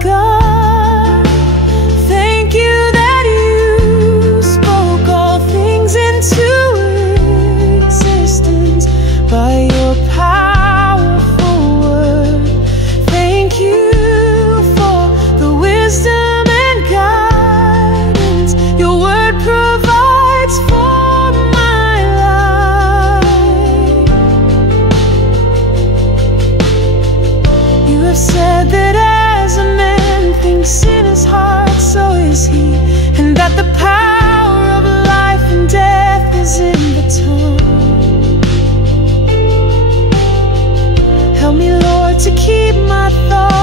God. Thank you that you spoke all things into existence by your powerful word. Thank you for the wisdom and guidance your word provides for my life. You have said that as a man thinks in his heart, so is he, and that the power of life and death is in the tongue. Help me, Lord, to keep my thoughts